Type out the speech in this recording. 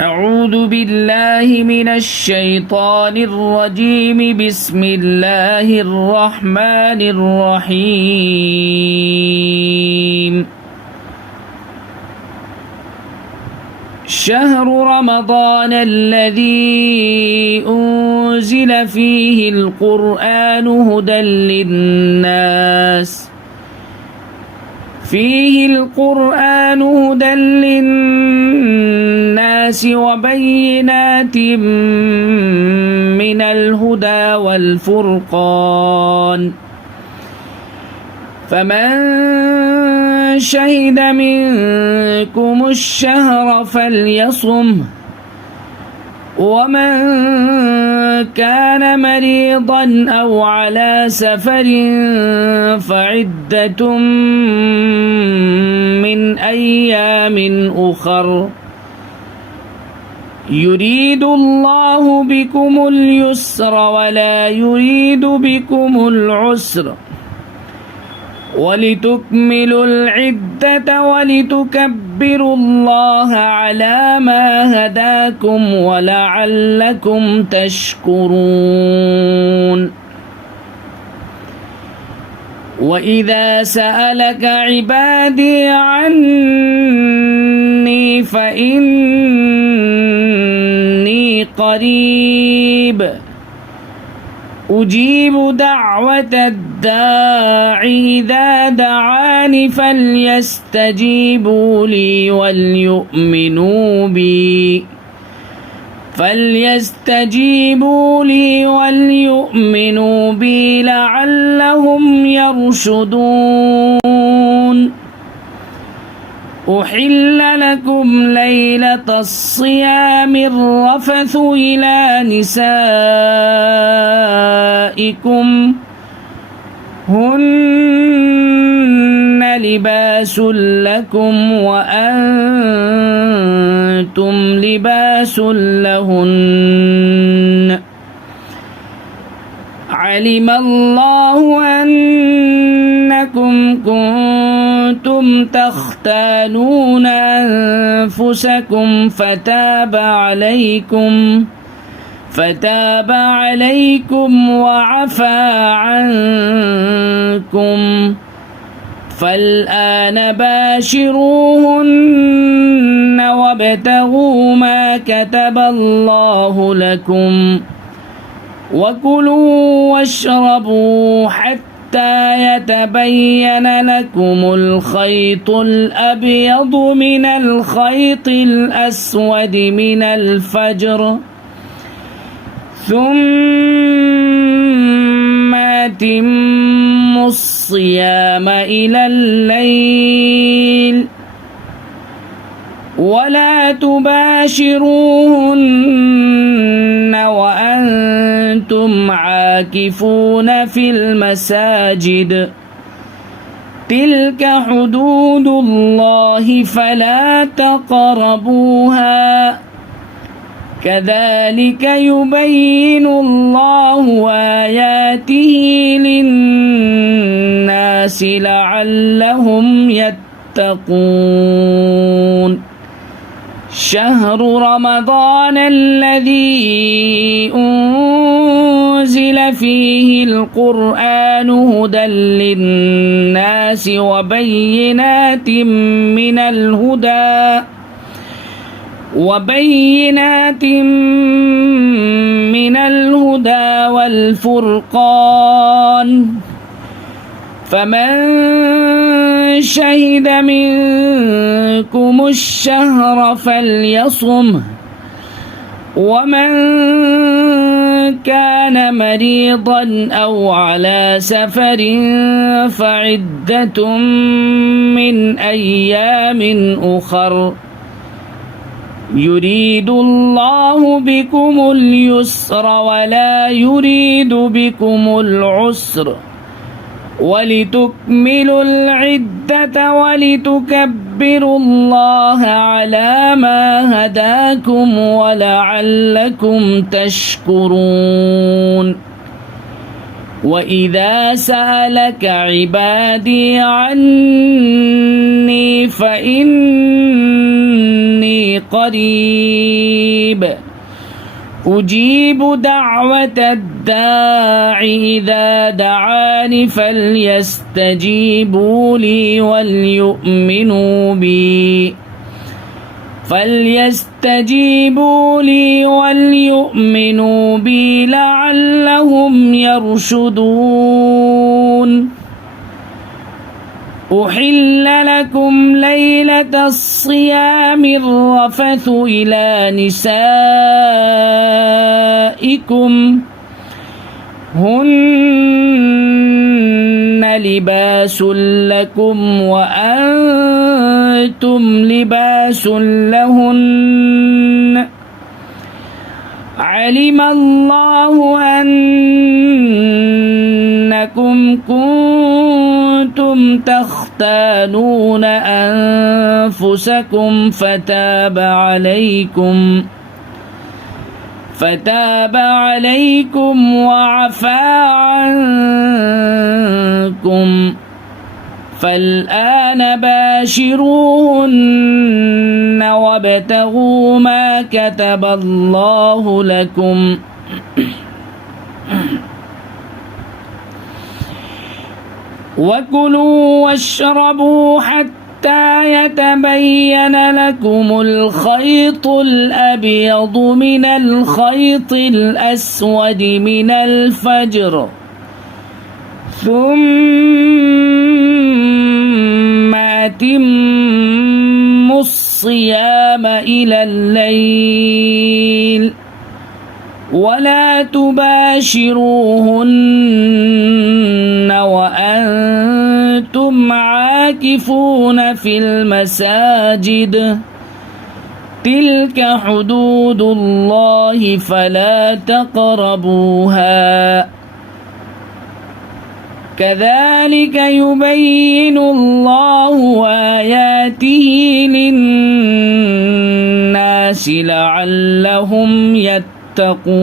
أعوذ بالله من الشيطان الرجيم. بسم الله الرحمن الرحيم. شهر رمضان الذي أنزل فيه القرآن هدى للناس وبينات من الهدى والفرقان، فمن شهد منكم الشهر فليصمه، ومن كان مريضا أو على سفر فعدة من أيام أخر، يريد الله بكم اليسر ولا يريد بكم العسر، ولتكملوا العدة ولتكبروا الله على ما هداكم ولعلكم تشكرون. وإذا سألك عبادي عني فإني قريب أجيب دعوة الداع إذا دعاني فليستجيبوا لي وليؤمنوا بي لعلهم يرشدون. أحل لكم ليلة الصيام الرفث إلى نسائكم هن لباس لكم وأنتم لباس لهن، علم الله أنكم كنتم تختانون أنفسكم فتاب عليكم وعفى عنكم، فالآن باشروهن وابتغوا ما كتب الله لكم، وكلوا واشربوا حتى يتبين لكم الخيط الأبيض من الخيط الأسود من الفجر، ثم أتموا الصيام إلى الليل، ولا تباشروهن وأنتم عاكفون في المساجد، تلك حدود الله فلا تقربوها، كذلك يبين الله آياته للناس لعلهم يتقون. شهر رمضان الذي أنزل فيه القرآن هدى للناس وبينات من الهدى والفرقان، فمن شهد منكم الشهر فليصمه، ومن كان مريضا أو على سفر فعدة من أيام أخر، يريد الله بكم اليسر ولا يريد بكم العسر، ولتكملوا العدة ولتكبروا الله على ما هداكم ولعلكم تشكرون. وإذا سألك عبادي عني فإني إني قريب أجيب دعوة الداع إذا دعاني فليستجيبوا لي وليؤمنوا بي لعلهم يرشدون. أحل لكم ليلة الصيام الرفث إلى نسائكم هن لباس لكم وأنتم لباس لهن علم الله أنكم كنتم تختانون أنفسكم فتاب عليكم وعفى عنكم فالآن باشروهن وابتغوا ما كتب الله لكم وكلوا واشربوا حتى يتبين لكم الخيط الأبيض من الخيط الأسود من الفجر ثم أتموا الصيام إلى الليل ولا تباشروهن وأنتم عاكفون في المساجد تلك حدود الله فلا تقربوها كذلك يبين الله آياته للناس لعلهم يتقون.